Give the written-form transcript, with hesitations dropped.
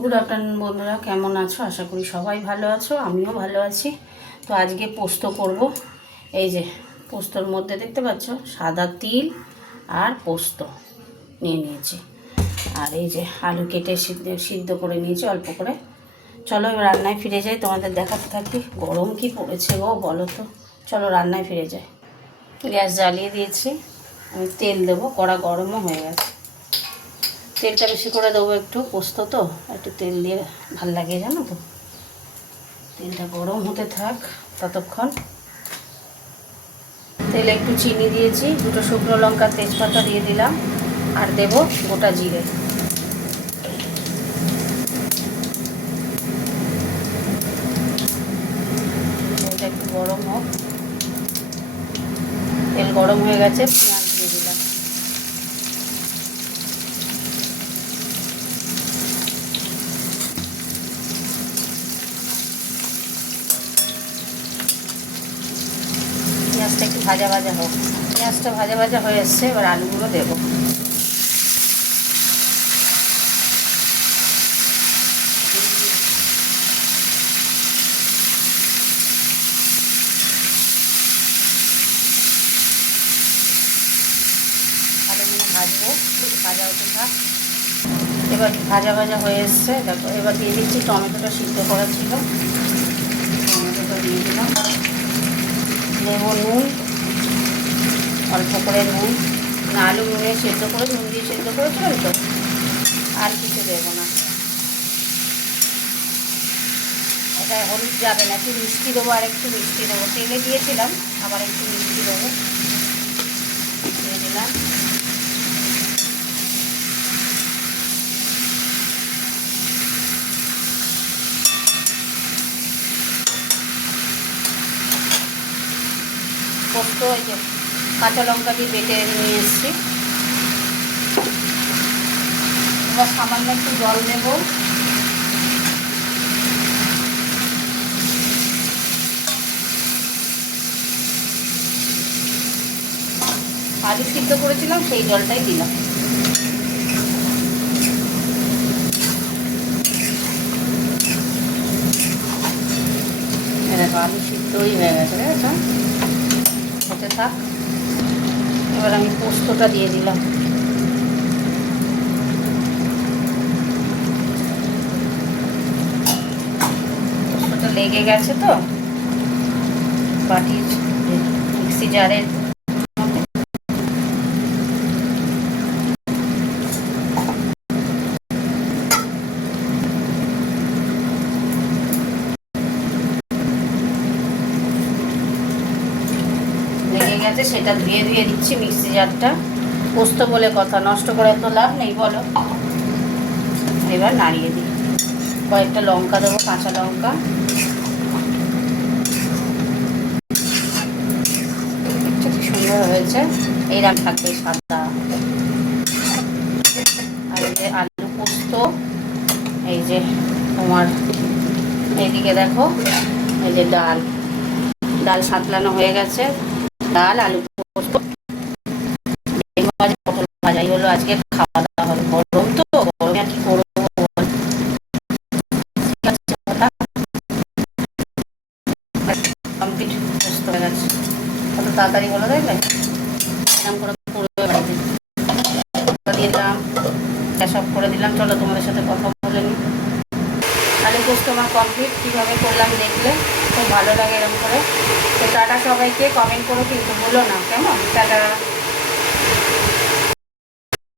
Good afternoon বন্ধুরা, কেমন আছো? আশা করি সবাই ভালো আছো, আমিও ভালো আছি। তো আজকে পোস্ত করব। এই যে পোস্তর মধ্যে দেখতে পাচ্ছ সাদা তিল আর পোস্ত নিয়ে নিয়েছি, আর এই যে আলু কেটে সিদ্ধ করে নিয়েছি অল্প করে। চলো এবার রান্নায় ফিরে যাই, তোমাদের দেখাতে থাকি। গরম কি পড়েছে গো বলো তো। চলো রান্নায় ফিরে যাই। গ্যাস জ্বালিয়ে দিয়েছি, আমি তেল দেবো, কড়া গরমও হয়ে গেছে। তেলটা বেশি করে দেবো, একটু পোস্ত তো একটু তেল দিয়ে ভাল লাগে জানো তো। তেলটা গরম হতে থাক ততক্ষণ। তেলে একটু চিনি দিয়েছি, দুটো শুকনো লঙ্কা তেজপাতা দিয়ে দিলাম, আর দেব গোটা জিরে। তেলটা একটু গরম হোক। তেল গরম হয়ে গেছে, পেঁয়াজ দিয়ে দিলাম। পেঁয়াজটা একটু ভাজা ভাজা হোক। পেঁয়াজটা ভাজা ভাজা হয়ে এসছে, এবার আলুগুলো দেবো। আলুগুলো ভাজবো, ভাজা হতে থাক। এবার ভাজা ভাজা হয়ে এসছে, দেখো এবার দিয়ে দিচ্ছি টমেটোটা সিদ্ধ করা ছিল, টমেটোটা দিয়ে দিলাম। দেবো নুন, অল্প করে নুন, না আলু নুনে সেদ্ধ করে নুন দিয়ে সেদ্ধ করেছিলাম তো, আর কিছু দেবো না। এটা হলুদ যাবে না, একটু মিষ্টি দেবো, আর একটু মিষ্টি দেবো। তেলে দিয়েছিলাম, আবার একটু মিষ্টি দেবো, দিয়ে দিলাম। পোস্ত এই যে কাঁচা লঙ্কা দিয়ে বেটে নিয়ে এসেছি। এবার সামান্য একটু জল দেবো। আলু সিদ্ধ করেছিলাম সেই জলটাই দিলাম। দেখো আলু সিদ্ধই হয়ে গেছে, দেখেছো? হতে থাক। এবার আমি পোস্তটা দিয়ে দিলাম। পোস্তটা লেগে গেছে তো বাটির মিক্সি জারের। লেগে গেছে, সেটা ধুয়ে ধুয়ে দিচ্ছি মিক্সি জারটা। পোস্ত বলে কথা, নষ্ট করে তো লাভ নেই বলো। এবার নাড়িয়ে দিই। কয়েকটা লঙ্কা দেবো, কাঁচা লঙ্কা। কি সুন্দর হয়েছে, এইরকম থাকবে সাদা। আর এই যে আলু পোস্ত, এই যে তোমার এইদিকে দেখো, এই যে ডাল ডাল সাঁতলানো হয়ে গেছে। ডাল, আলু পোস্ত, পটল ভাজাই হলো আজকে খাওয়া দাওয়া হবে। গরম তো, গরমে আর কি করবো। কমপ্লিট পোস্ত হয়ে গেছে, কত তাড়াতাড়ি হলো দেখলে। এরকম করে পুরো বাড়িতে দিয়ে দিলাম, গ্যাস অফ করে দিলাম। চলো তোমাদের সাথে কথা বলে নিই। আলু পোস্ত আমার কমপ্লিট। কীভাবে করলাম দেখলে খুব ভালো লাগে এরকম করে। তো টাটা সবাইকে, কমেন্ট করো কিন্তু ভুলো না, কেমন? টাটা।